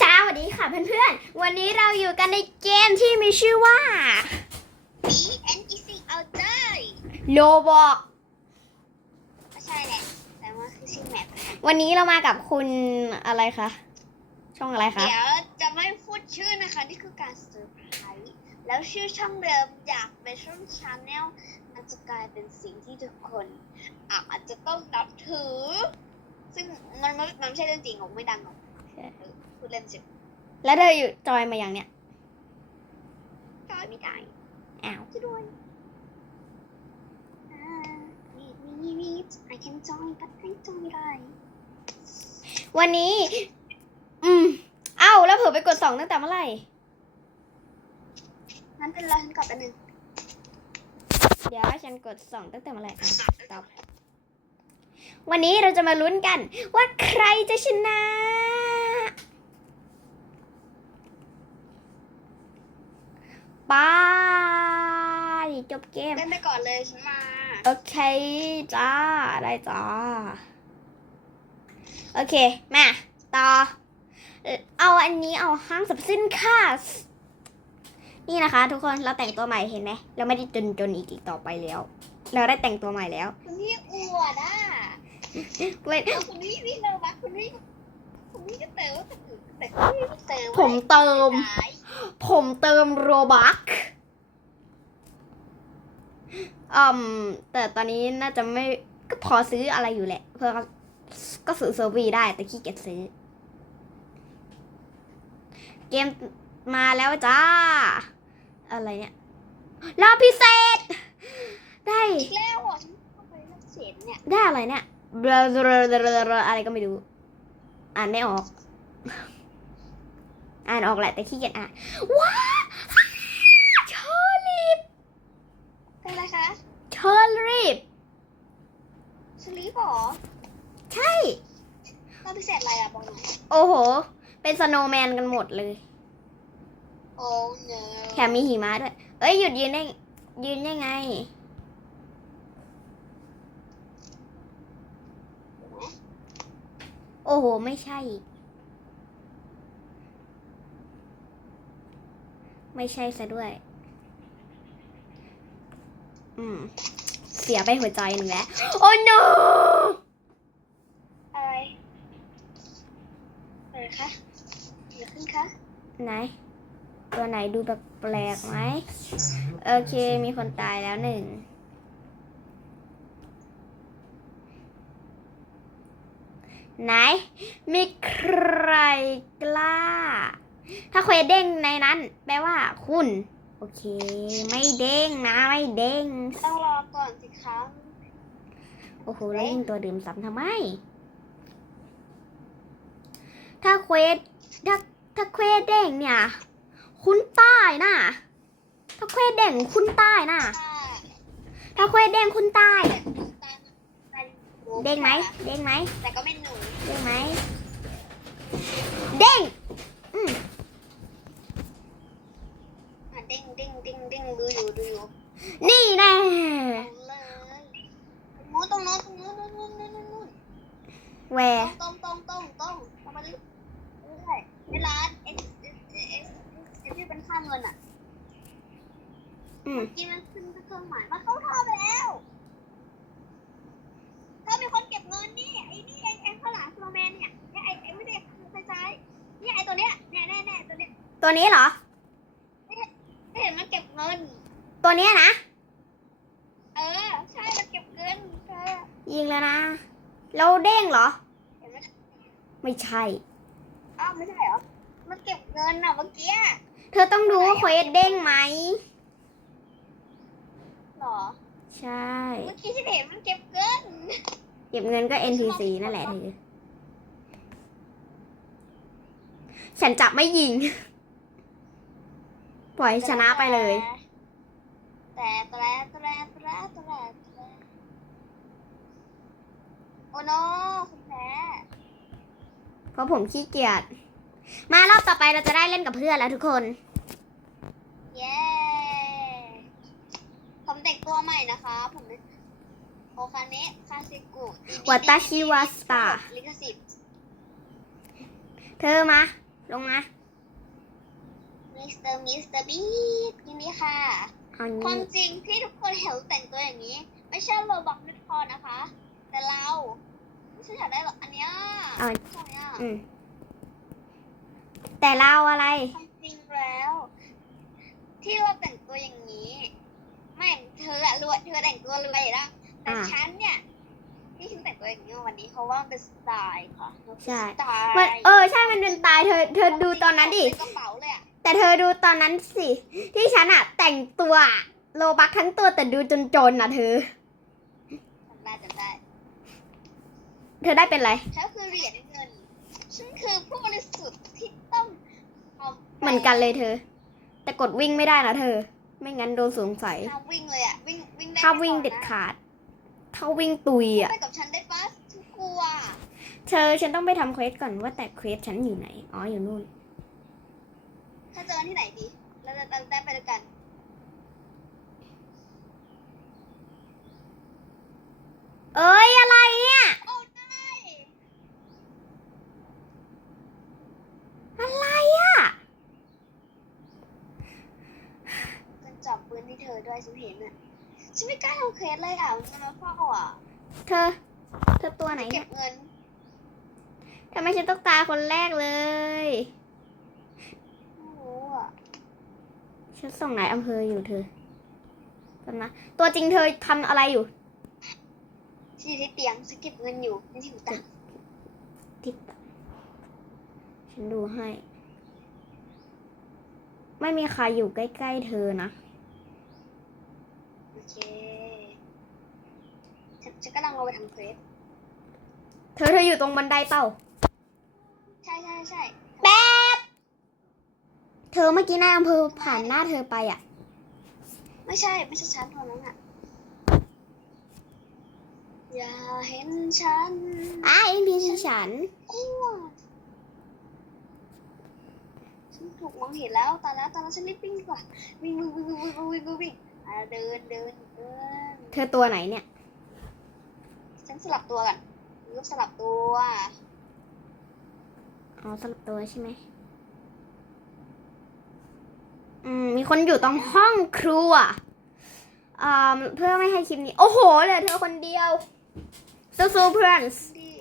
สวัสดีค่ะเพื่อนๆ วันนี้เราอยู่กันในเกมที่มีชื่อว่า B N E C เอาได้โลบอกไม่ใช่แหละแต่ว่าคือชื่อแมปนะคะวันนี้เรามากับคุณอะไรคะ ช่องอะไรคะ เดี๋ยวจะไม่พูดชื่อนะคะ นี่คือการเซอร์ไพรส์แล้วชื่อช่องเดิมอยากเป็นช่องชาแนลมันจะกลายเป็นสิ่งที่ทุกคนอาจจะต้องนับถือ ซึ่งมันมันมันไม่ใช่เรื่องจริงผมไม่ดังหรอกเออ พูดเล่นสิแล้วเธออยู่จอยมาอย่างเนี้ยจอยไม่ได้อ้าวช่วยด้วยอ่ามีมีมี I can join but I join ไม่ได้วันนี้ อืม เอ้า แล้วเผื่อไปกดสองตั้งแต่เมื่อไหร่งั้นเป็นไรฉันกลับไปหนึ่งเดี๋ยวฉันกดสองตั้งแต่เมื่อไหร่อะตอบวันนี้เราจะมาลุ้นกันว่าใครจะชนะ ไปจบเกม เล่นไปก่อนเลยฉันมา โอเคจ้า ได้จ้า โอเค มา ต่อ เอ่อเอาอันนี้เอาห้างสรรพสินค้านี่นะคะ ทุกคนเราแต่งตัวใหม่เห็นไหมเราไม่ได้จนจนอีกอีกต่อไปแล้ว เราได้แต่งตัวใหม่แล้ว คุณนี่อวดอะเว้ยเอาคุณนี่วิ่งเร็วมากคุณนี่คุณนี่ก็เติมแต่แต่คุณนี่ก็เติมผมเติมหาย ผมเติมโรบักอืมแต่ตอนนี้น่าจะไม่ก็พอซื้ออะไรอยู่แหละ เพื่อก็ซื้อเซอร์วีได้แต่ขี้เกียจซื้อ เกมมาแล้วจ้า อะไรเนี่ยรอบพิเศษ ได้อีกแล้วอะฉันเข้าไปรับเสียงเนี่ยได้อะไรเนี่ยบลาบลาบลาบลาอะไรก็ไม่รู้ อ่านไม่ออก อ่านออกแหละแต่ขี้เกียจอ่าน ว้าเชอร์ลีฟเป็นไรคะเชอร์ลีฟสลีปหรอ ใช่เราพิเศษอะไรอะบอกหน่อยโอ้โห เป็นสโนว์แมนกันหมดเลย โอ้เนแถมมีหิมะด้วย เอ้ยหยุดยืนได้ยืนได้ไง โอ้โห ไม่ใช่ ไม่ใช่ซะด้วย อืม เสียไปหัวใจหนึ่งแล้ว โอ้ no อะไรอะไรคะเกิดขึ้นคะไหน ตัวไหนดูแบบแปลกๆไหม โอเค มีคนตายแล้วหนึ่งไหน มีใครกล้า ถ้าเควสเด้งในนั้น แปลว่าคุณ โอเค ไม่เด้งนะ ไม่เด้ง ต้องรอก่อนสิคะโอ้โหแล้วยิงตัวดื่มซ้ำทำไม ถ้าเควสถ้าถ้าเควสเด้งเนี่ย คุณตายนะถ้าเควสเด้งคุณตายนะค่ะถ้าเควสเด้งคุณตายแต่คุณตาตาเด้งไหมเด้งไหมแต่ก็ไม่หนูเด้งไหมเด้งอืมอะเด้งเด้งเด้งเด้งดูอยู่ดูอยู่นี่แน่เอาเลยตรงโน้นตรงโน้นตรงโน้นตรงโน้นตรงโน้นตรงโน้นแหวตรงตรงตรงตรงตรงมาลึกเรื่อยในร้านเอสเอสเอสเอสที่เป็นค่าเงินอะอืมเมื่อกี้มันขึ้นเครื่องหมายมาเข้าท่อไปแล้วถ้ามีคนเก็บเงินนี่ไอ้นี่ไอ้ไอ้ข้าวหลามโรแมนเนี่ยเนี่ยไอ้ไอ้ไม่ได้ซ้ายๆเนี่ยไอ้ตัวเนี้ยเนี่ยแน่แน่ตัวเนี้ยตัวนี้เหรอไม่เห็นมันเก็บเงิน ตัวเนี้ยนะ เออ ใช่มันเก็บเงินเธอยิงแล้วนะแล้วเด้งเหรอ เห็นไหมไม่ใช่ อ้าวไม่ใช่เหรอ มันเก็บเงินอะเมื่อกี้เธอต้องดูว่าเควสเด้งไหม หรอ ใช่ เมื่อกี้ฉันเห็นมันเก็บเงิน เก็บเงินก็ NPC นั่นแหละเธอ ฉันจับไม่ยิง ปล่อยให้ชนะไปเลย แต่แต่แต่แต่แต่โอ้โนคุณแพ้เพราะผมขี้เกียจ มารอบต่อไปเราจะได้เล่นกับเพื่อนแล้วทุกคน เย้ ผมแต่งตัวใหม่นะคะ ผมโอคาเนะคาซิกุวาตาชิวาสตาลิขสิทธิ์เธอมา ลงมา มิสเตอร์มิสเตอร์บีดยินดีค่ะ เอาความนี้จริงที่ทุกคนเห็นแต่งตัวอย่างนี้ ไม่ใช่โรบอกไม่พอนะคะ แต่เราไม่ใช่อยากได้หรอกอันเนี้ยเอาตรงเนี้ยอืมแต่เราอะไร ความจริงแล้ว ที่เราแต่งตัวอย่างนี้ ไม่เธออะรวยเธอแต่งตัวรวยนะแต่อ่า ฉันเนี่ยที่ฉันแต่งตัวอย่างนี้วันนี้เพราะว่ามันเป็นสไตล์ค่ะมันเป็นใช่สไตล์ มันเออใช่มันเป็นตายเธอ เธอดูตอนนั้นดิเป็นกระเป๋าเลยอะ แต่เธอดูตอนนั้นสิ ที่ฉันอะแต่งตัวโลบักทั้งตัวแต่ดูจนๆน่ะเธอจำได้จำได้ เธอได้เป็นไรฉันคือเหรียญเงิน ฉันคือผู้บริสุทธิ์ที่ต้องเอาไปเหมือนกันเลยเธอ แต่กดวิ่งไม่ได้นะเธอ ไม่งั้นโดนสงสัยห้ามวิ่งเลยอะวิ่งวิ่งได้ถ้าวิ่งแน่นอนนะเด็ดขาดถ้าวิ่งตุยอะไปกับฉันได้ปะฉันกลัว เธอฉันต้องไปทำเควสก่อนว่าแต่เควสฉันอยู่ไหน อ๋ออยู่นู่น ถ้าเจอที่ไหนดีเราจะเราจะได้ไปด้วยกัน เอ้ยอะไรเนี่ย โอ้ได้อะไรอะฉันจับปืนที่เธอด้วยฉันเห็นอะฉันไม่กล้าทำเควสเลยอะมันจะมาเฝ้าอะเธอ เธอตัวไหนเก็เนี่ยบเงิน ทำไมฉันต้องตายคนแรกเลย ไม่รู้อะ ฉันส่งนายอำเภออยู่เธอกันนะ ตัวจริงเธอทำอะไรอยู่ ฉันอยู่ที่เตียงฉันเก็บเงินอยู่ในถุงตังค์ติดต่อฉันดูให้ ไม่มีใครอยู่ใกล้ๆเธอนะ โอเค ฉันฉันกำลังลงไปทำเควสเธอเธออยู่ตรงบันไดเปล่า ใช่ใช่ใช่แป๊บ เธอเมื่อกี้นายอำเภอผ่านหน้าเธอไปอะ ไม่ใช่ ไม่ใช่ฉันคนนั้นอะ อย่าเห็นฉันอะเอ็นพีคืฉันกลัวฉันถูกมองเห็นแล้วตาแล้วตาแล้วฉันรีบวิ่งกว่าวิ่งวิ่งวิ่งวิ่งวิ่งวิ่งวิ่งอ่าเดินเดินเดินเธอตัวไหนเนี่ย ฉันสลับตัวกันยกสลับตัวเอาสลับตัวใช่ไหม มมีคนอยู่ตรงห้องครัวอ่าเพื่อไม่ให้คลิปนี้ โอ้โหเหลือเธอคนเดียวสู้ๆเพื่อนดี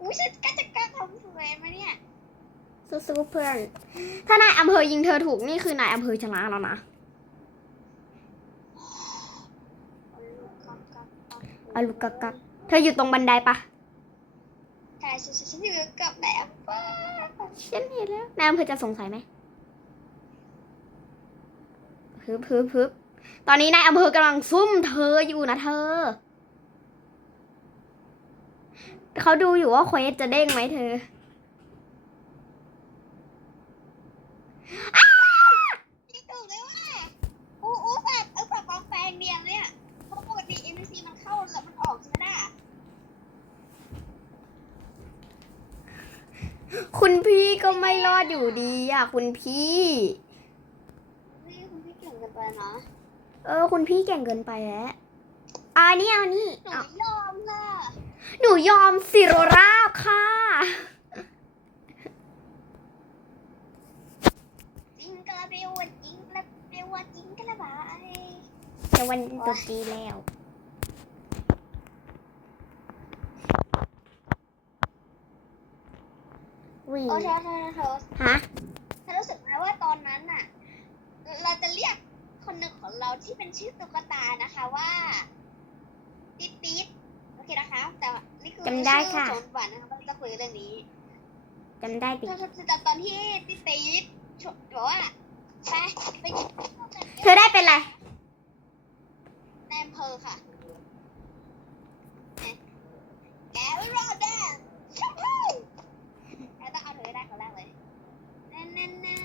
อุ้ยฉันก็จะกล้าทำสวยไหมเนี่ยสู้ๆเพื่อน ถ้านายอำเภอยิงเธอถูกนี่คือนายอำเภอชนะแล้วนะอาลูกกักกักเธออยู่ตรงบันไดปะใช่ฉันฉันอยู่กับแม่ป้าฉันเห็นแล้วนายอำเภอจะสงสัยไหม ฮึบฮึบฮึบตอนนี้นายอำเภอกำลังซุ่มเธออยู่นะเธอ เขาดูอยู่ว่าเควสจะเด้งไหมเธอพี่ถูกเลยว่าอู้อู้สัตว์เออสัตว์ปลอมแปลงเนียนเนี่ยเพราะปกติ NPC มันเข้าแล้วมันออกใช่ไหมล่ะคุณพี่ก็ไม่รอดอยู่ดีอะ คุณพี่นี่คุณ พี่เก่งเกันไปนะ เออ คุณพี่เก่งเกินไปแล้วเอาอันนี้เอานี่หนูเอายอมล่ะหนูยอมสิโรราบค่ะ จริงกระเบลว่าจริงกระเบลว่าจริงกระบายจะวันตรุษจีนแล้ววิ่งโอ้เธอเธอเธอฮะเธอรู้สึกไหมว่าตอนนั้นน่ะ เราจะเรียก คนหนึ่งของเราที่เป็นชื่อตุ๊กตานะคะว่าติ๊ดติ๊ดโอเคนะคะ แต่นี่คือจำได้ค่ะชื่อโจนฝันนะคะเราจะคุยเรื่องนี้จำได้ดิ เธอเธอเธอจำตอนที่ติ๊ดติ๊ดชวนบอกว่าไปไปกินข้าวกันเธอได้เป็นไร ในอำเภอค่ะแกไม่รอดแน่ชมพู่แล้วต้องเอาเธอให้ได้คนแรกเลยแน่แน่แน่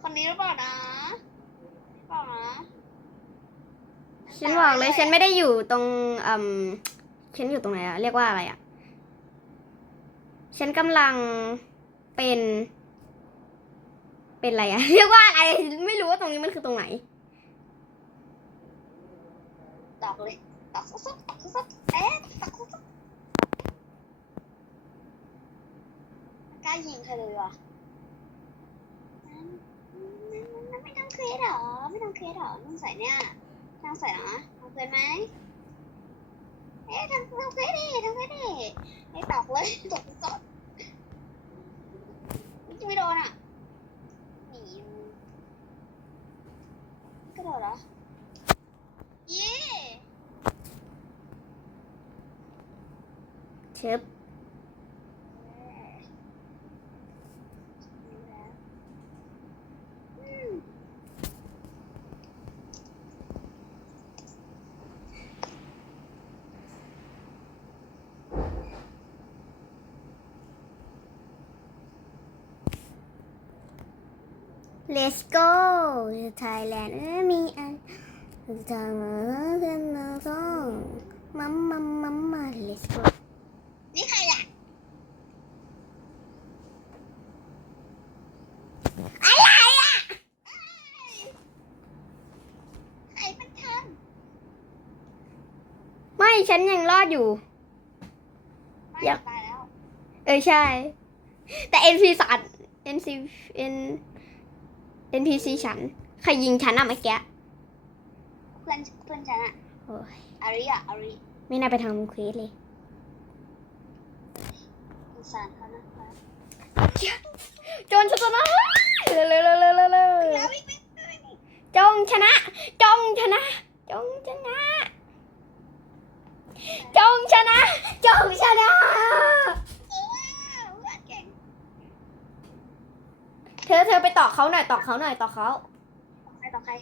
คนนี้หรือเปล่านะหรือเปล่านะฉันบอกเลยฉันไม่ได้อยู่ตรงอืมฉันอยู่ตรงไหนอะเรียกว่าอะไรอะฉันกำลังเป็น เป็นอะไรอะเรียกว่าอะไร ไม่รู้ว่าตรงนี้มันคือตรงไหนตอกเลยตอกซุกๆตอกซุกๆเอ๊ะตอกซุกๆล้ายิงใครเลยว่ะนั่นันไม่ต้องเครียดหรอ ไม่ต้องเครียดหรอต้องใส่เนี่ยต้องใส่หรอทำเครียดไหมเอ๊ะทำทำเครียดดิทำเครียดดิไม่ตอกเลยตกสดจะไม่โดนอะหนีกระโดดเหรอเย้เชิบ อืม เลสโก้ไทยแลนด์มีอันทางเดินมาต้องมัมมัมมัมมาเลสโก้นี่ใครอะอะไรอะใครมันทไม่ฉันยังรอดอยู่ำไม่อยากตายแล้วเออใช่ แต่ NC สัตว์ NC N NPC ฉัน ใครยิงฉันอะเมื่อกี้ เพื่อนเพื่อนฉันอะโอ้ยอาริอะอาริไม่น่าไปทำเควสเลยสงสารเขานะคะจนชนะเร็วเร็วเร็วเร็วเร็วเร็วแล้ววิ่งวิ่งวิ่งวิ่งจงชนะ จงชนะ จงชนะ จงชนะ จงชนะ โอ้ว้าวเพื่อนเก่ง เธอเธอไปตอกเขาหน่อยตอกเขาหน่อยตอกเขาต่อใครต่อใคร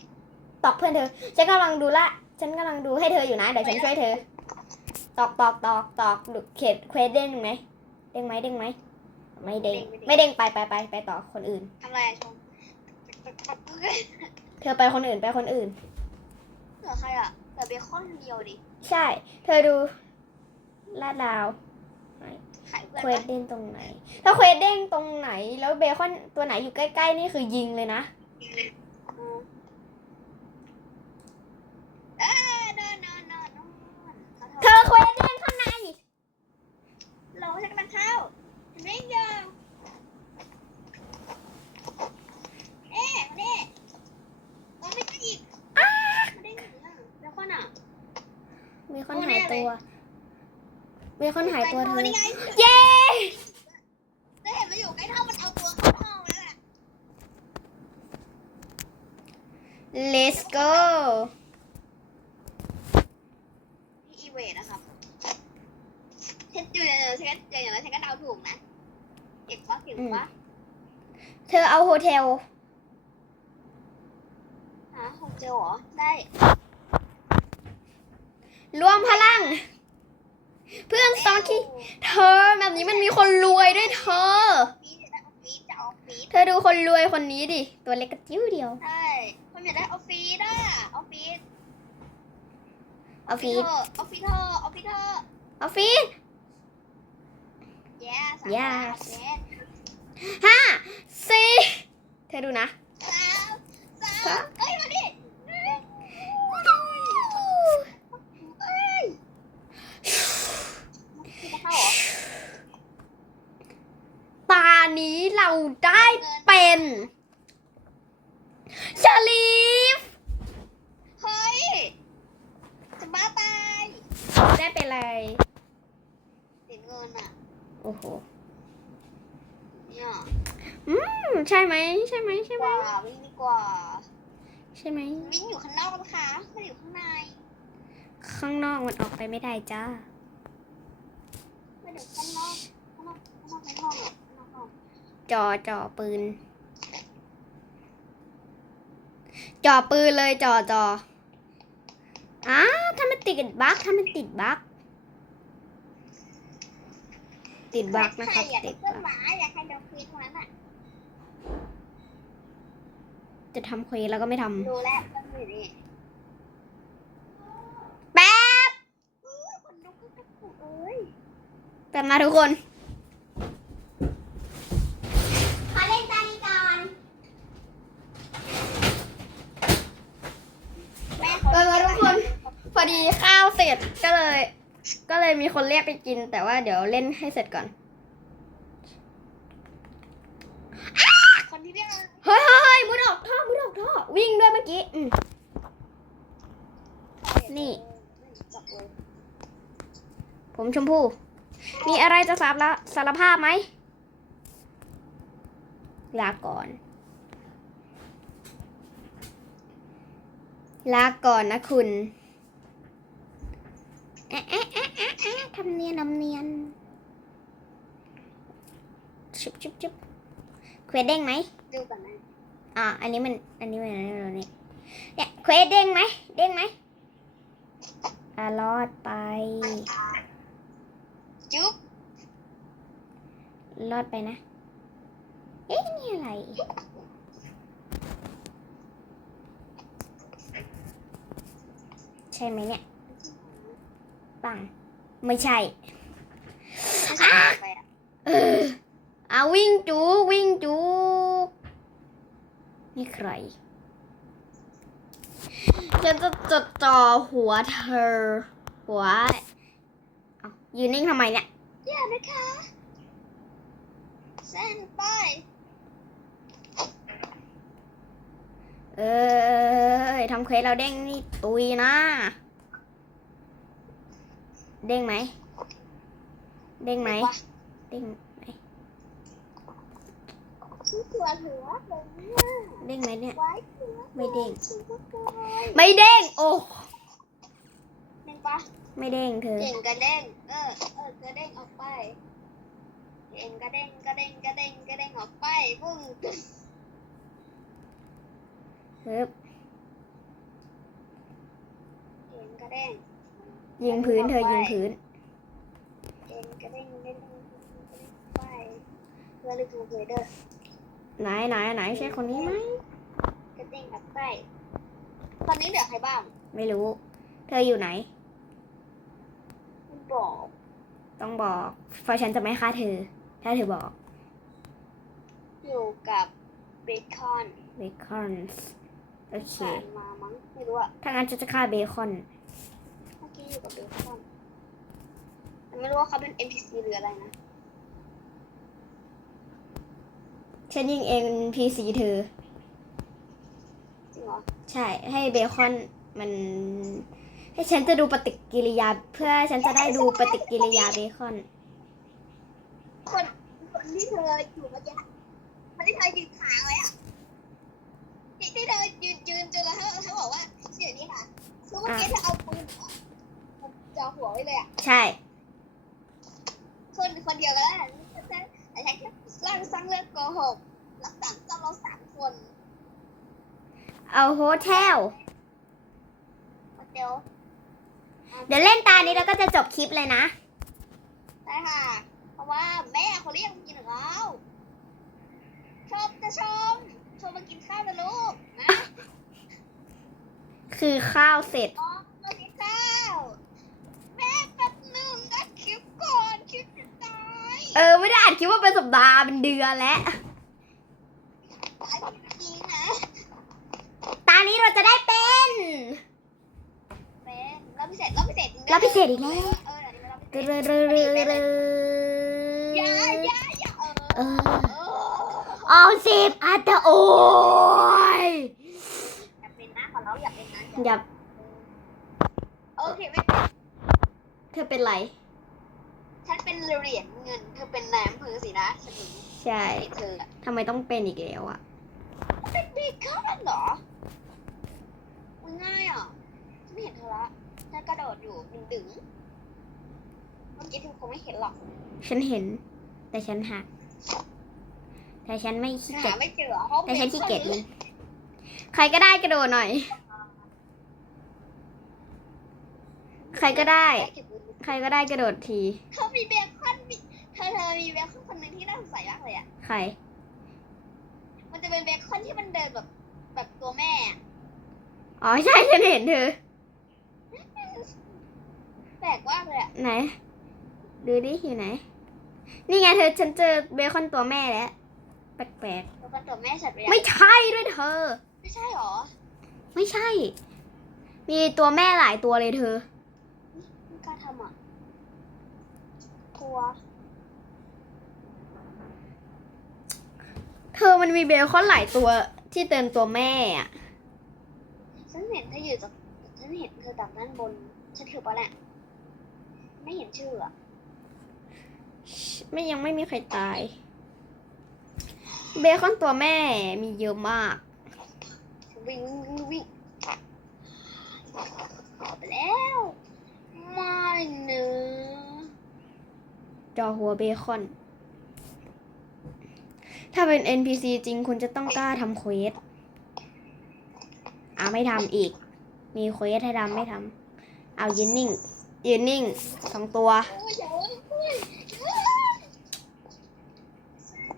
ตอกเพื่อนเธอ ฉันกำลังดูละ ฉันกำลังดูให้เธออยู่นะ เดี๋ยวฉันช่วยเธอ ตอกตอกตอกตอกดูเขตเควสเด้งไหมเด้งไหมเด้งไหม ไม่เด้ง ไม่เด้งไปไปไปไปต่อคนอื่น ทำอะไรอะชมเธอไปคนอื่นไปคนอื่น เหลือใครอะเหลือเบคอนคนเดียวดิ ใช่ เธอดูลาดดาวขาย เพื่อนเควสปะเด้งตรงไหน ถ้าเควสเด้งตรงไหน แล้วเบคอนตัวไหนอยู่ใกล้ๆนี่คือยิงเลยนะอืมเอ้ยนอนนอนนอนนอนขอโทษเธอเควสเด้งข้างในเราฉันกำลังเข้าฉันไม่ยอมเอ๊ะมาดิต้องไม่ได้อีกมาได้อีกอะแล้วคนอะเบคอนโอ้แน่หายเลยตัวเบคอนหายตัวเธอ นี่ไง เย้ ได้เห็นมันอยู่ใกล้ท่อมันเอาตัวเข้าท่อแล้วแหละ let's go พี่อีเวทนะครับฉันอยู่ในฉันก็อย่างนั้นฉันก็เดาถูกนะเก่งปะเก่งปะ เธอเอาโฮเทล ฮะผมเจอเหรอ ได้ รวมพลัง เพื่อนสองที่เธอแบบนี้มันมีคนรวยด้วยเธอ ฟีดจะได้ออฟฟีดจะออฟฟีด เธอดู คนรวยคนนี้ดิ ตัวเล็กกระจิ้วเดียว ใช่ผมอยากได้ออฟฟีดอะออฟฟีดออฟฟิศออฟฟีดเธอออฟฟีดเธอออฟฟิศ yes Yes yes ห้าสี่เธอดูนะสามสามเอ้ยมาดิเอ้ยเอ้ยมันจะเข้าเหรอ ตา นี้เราได้เป็นชาลีฟเฮ้ยจะบ้าตายได้เป็นอะไรเสียเงินอะ โอ้โหเนี่ยอืมใช่ไหมใช่ไหมใช่กไหมว่าวิ่งดีกว่า ใช่ไหมวิ่งอยู่ข้างนอกนะคะไม่ได้อยู่ข้างใน ข้างนอกมันออกไปไม่ได้จ้าไม่ได้อยู่ข้างนอกข้างนอกข้างนอกในห้องอะข้างนอกห้อง จอจอปืนจอปืนเลยจอจออ้าถ้ามันติดบั๊กถ้ามันติดบั๊กติดบั๊กนะครับใอยากติได้ดเพื่อนบั๊กหมาอยากให้ดอกฟีคนนั้นอะจะทำเควสแล้วก็ไม่ทำดูแลวก็อยู่นี่แป๊บเฮ้ยคนลุกก็กระปุกเอ้ยแป๊บนะทุกคนขอเล่นตานี้ก่อน แม่เขา เออทุกคน พอ ดีข้าวเสร็จก็เลย ก็เลยมีคนเรียกไปกิน แต่ว่าเดี๋ยวเล่นให้เสร็จก่อน คนที่เรียกเฮ้ยเฮ้ยเฮ้ยมุดออกท่อมุดออกท่อวิ่งด้วยเมื่อกี้อืมนี่ จับเลยผมชมพู่ มีอะไรจะสารละสารภาพไหม ลาก่อน ลาก่อนนะคุณแอะแอะแอะแอะแอะทำเนียนทำเนียนชุบชุบชุบเควสเด้งไหมดูก่อนนะอ่าอันนี้มัน อันนี้มันอันนี้มันนี่เนี่ยเควสเด้งไหมเด้งไหมอ่ารอดไป จุ๊บรอดไปนะ เอ๊ะนี่อะไร ใช่ไหมเนี่ย ปัง ไม่ใช่ ไม่ใช่ไปอะเออเอาวิ่งจูกวิ่งจูกนี่ใครฉันจะจดจ่อหัวเธอ หัวเอายืนนิ่งทำไมเนี่ยอย่านะคะเส้นไปเออทำเควสเราเด้งนี่ตุยนะ เด้งไหม เด้งไหม เด้งไหมชื่อตัวหัวเลยเนี่ยเด้งไหมเนี่ยไว้หัวไม่เด้งชื่อว่าไงไม่เด้ง โอ้ เด้งปะไม่เด้งเธอ เก่งกระเด้ง เออ เออกระเด้งออกไป เก่งกระเด้งกระเด้งกระเด้งกระเด้งออกไปปุ้งฮึบเก่งกระเด้ง ยิงพื้นเธอยิงพื้นเก่งกระเด้งกระเด้งกระเด้งไปเพื่อลูกทูเบเดอร์ไหนไหนไหนใช่คนนี้ไหมกระเด้งออกไปตอนนี้เหลือใครบ้าง ไม่รู้ เธออยู่ไหนไม่บอก ต้องบอกเพราะฉันจะไม่ฆ่าเธอ ถ้าเธอบอก อยู่กับเบคอน เบคอน โอเคผ่านมามั้งไม่รู้อะถ้างั้นฉันจะฆ่าเบคอน เมื่อกี้อยู่กับเบคอนแต่ไม่รู้ว่าเขาเป็น NPC หรืออะไรนะ ฉันยิงเองพีซีเธอ จริงเหรอ ใช่ ให้เบคอนมัน ให้ฉันจะดูปฏิกิริยา เพื่อฉันจะได้ดูปฏิกิริยาเบคอน คนคนที่เธออยู่เมื่อกี้คนที่เธอยืนค้างไว้อะที่ที่เธอยืนยืนจนแล้วเธอเธอบอกว่าเดี๋ยวนี้ค่ะคือเมื่อกี้เธอเอาปืนอะมันจ่อหัวไว้เลยอะ ใช่ คนคนเดียวกันแล้วแต่ฉันแต่ฉันแค่สร้างสร้างเรื่องโกหกรักษาเจ้าเราสามคน เอาโฮเทลเดี๋ยวเดี๋ยวเล่นตานี้แล้วก็จะจบคลิปเลยนะได้ค่ะ เพราะว่าแม่เขาเรียกมากินข้าวชมจะชม ชมมากินข้าวนะลูกนะ คือข้าวเสร็จ อ๋อมากินข้าวแม่แป๊บหนึ่งนะคลิปก่อนคลิปจะตาย เออ ไม่ได้ อัดคลิปว่าเป็นสัปดาห์เป็นเดือนแล้วตายจริงๆนะตานี้เราจะได้เป็นเป็นรอบพิเศษรอบพิเศษรอบพิเศษอีกแล้วเออเดี๋ยวนี้รอบพิเศเรษเรเรเรอย่าอย่าอย่าเออเออเออเอาสิบอัตโอยอยากเป็นนะขอร้องอยากเป็นนะอย่าโอเคไม่เป็นเธอเป็นไร ฉันเป็นเหรียญเงิน เธอเป็นน้ำพือสินะฉันรู้ใช่เห็นเธออะทำไมต้องเป็นอีกแล้วอะเป็นเบคอนเหรอมันง่ายอะฉันไม่เห็นเธอละฉันกระโดดอยู่ดึงดึงๆเมื่อกี้เธอคงไม่เห็นหรอก ฉันเห็น แต่ฉันหักแต่ฉันไม่ขี้หาเกียจไม่เจอห้องแต่ฉันขี้เกียจยิงใครก็ได้กระโดดหน่อย ใครก็ได้ ใครก็ได้กระโดดทีเขามีเบคอนมีเธอเธอมีเบคอนคนหนึ่งที่น่าสงสัยมากเลยอะ ใคร มันจะเป็นเบคอนที่มันเดินแบบแบบตัวแม่อะอ๋อใช่ฉันเห็นเธอ แปลกมากเลยอะ ไหน ดูดิอยู่ไหน นี่ไงเธอฉันเจอเบคอนตัวแม่แล้ว แปลกเบคอนตัวแม่ฉันไปๆไม่ใช่ด้วยเธอ ไม่ใช่หรอ ไม่ใช่ มีตัวแม่หลายตัวเลยเธอ ไม่กล้าทำอะก ลัว เธอมันมีเบคอนหลายตัวที่เตือนตัวแม่อะฉันเห็นเธออยู่จากฉันเห็นเธอจากด้านบน ฉันถือปะแหละ ไม่เห็นชื่ออะไม่ยังไม่มีใครตาย เบคอนตัวแม่มีเยอะมาก วิ่งวิ่งวิ่งออกไปแล้วไม่เนื้อะ จอหัวเบคอน ถ้าเป็น NPC จริงคุณจะต้องกล้าทำเควสอ่าไม่ทำอีก มีเควสให้ทำไม่ทำเอายืนนิ่งยืนนิ่งสองตัวโอ้ยอย่าเอ้ยเฮ้ยเฮ้ย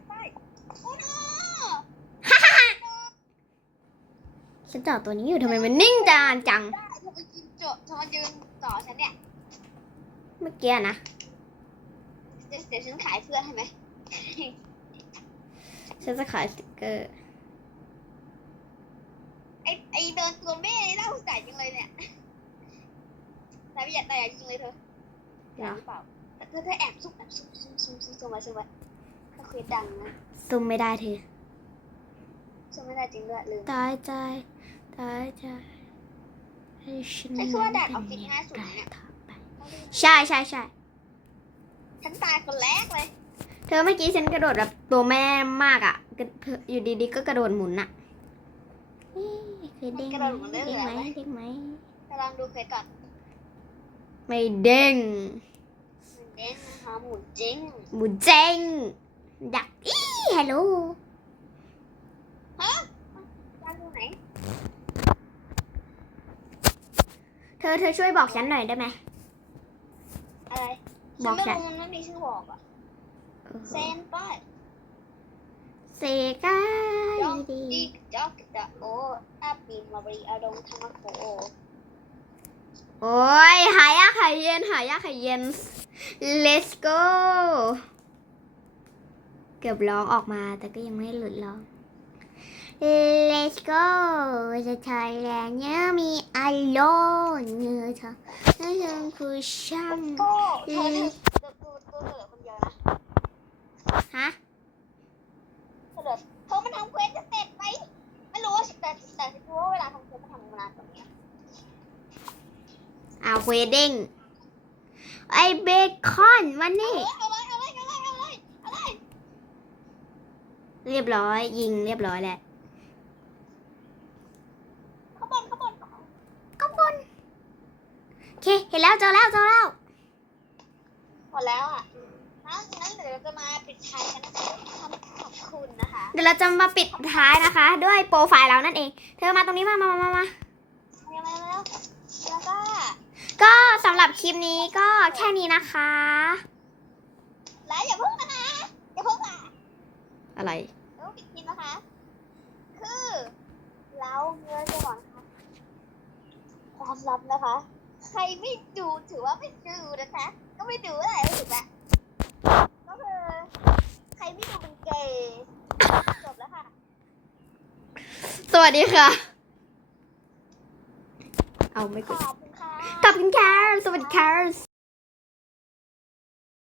ไปโอ้โหฉันจอดตัวนี้อยู่ทำไมมันนิ่งจานจังได้เธอไปกินโจเธอมายืนต่อฉันเนี่ย เมื่อกี้นะ เดี๋ยวเดี๋ยวฉันขายเสื้อให้ไหมฉันจะขายสติกเกอร์ ไอไอเดินตัวแม่นี่น่าสงสารจังเลยเนี่ยแต่ไม่อยากแต่อยากจริงเลยเธอเหรอ หรือเปล่าแต่เธอเธอแอบซุกแอบซุกซุกซุกซุกซุกไว้ซุกไว้ก็คือดังนะซุ่มไม่ได้เธอ ซุกไม่ได้จริงด้วยลืม ตายใจ ตายใจให้ฉันใช่คือว่าด่านออฟฟิศง่ายสุดนะเนี่ยใช่ใช่ใช่ ฉันตายคนแรกเลย เธอเมื่อกี้ฉันกระโดดแบบตัวแม่มากอะกระอยู่ดีๆก็กระโดดหมุนอะเอ๊ะเคยเด้งไหมเด้งไหมเด้งไหมจะลองดูเคยก่อน ไม่เด้งมันเด้งนะคะหมุนจริงหมุนเจ้งดักอี้ฮัลโหลฮะจะดูไหนเธอเธอช่วยบอกฉันหน่อยได้ไหมอะไร บอกฉัฉันนไม่รู้มันไม่มีชื่อบอกอะเซนไปเซกาจอกดีอีกจอกจะโออาปีนมาบรีอาดงธรรมโกโอ้ยหายากหายเย็นหายากหายเย็น let's go เกือบร้องออกมาแต่ก็ยังไม่หลุดร้อง let's go จะไทยแลนด์เนี่ยมีอารมณ์เนื้อเธอเธอคือช่างก็เธอเธอตัวตัวเหลือคนเดียวนะฮะเธอเหลือเธอมันทำเควสจะเสร็จไหมไม่รู้ว่าแต่แต่ฉันรู้ว่าเวลาทำเควสมันทำมานานกว่านี้อ้าวเควดดิ้งไอเบคอนมันนี่เอาเลยเอาเลยเอาเลยเอาเลยเอาเลยเรียบร้อยยิงเรียบร้อยแล้ว ข้างบนข้างบน ก็บนโอ เค เห็นแล้วเจอแล้วเจอแล้ว หมดแล้วอะงั้นงั้นเดี๋ยวเราจะมาปิดท้ายกันนะคะคำขอบคุณนะคะ เดี๋ยวเราจะมาปิดท้ายนะคะ ด้วยโปรไฟล์เรานั่นเอง เธอมาตรงนี้มามามามามาเร็วๆแล้วแล้วก็ก็สำหรับคลิปนี้ก็แค่นี้นะคะ แล้วอย่าเพิ่งนะคะอย่าเพิ่งอะอะไรแล้วปิดทีนะคะ คือเราเงินจะบอกนะคะความลับนะคะ ใครไม่ดูถือว่าไม่ดูนะคะ ก็ไม่ดูอะไรไม่ถูกปะก็คือใครไม่ดูเป็นเกย์จบแล้วค่ะ สวัสดีค่ะ เอาไม่ขกดอบคุณค่ะ ขอบคุณค่ะ สวัสดีค่ะ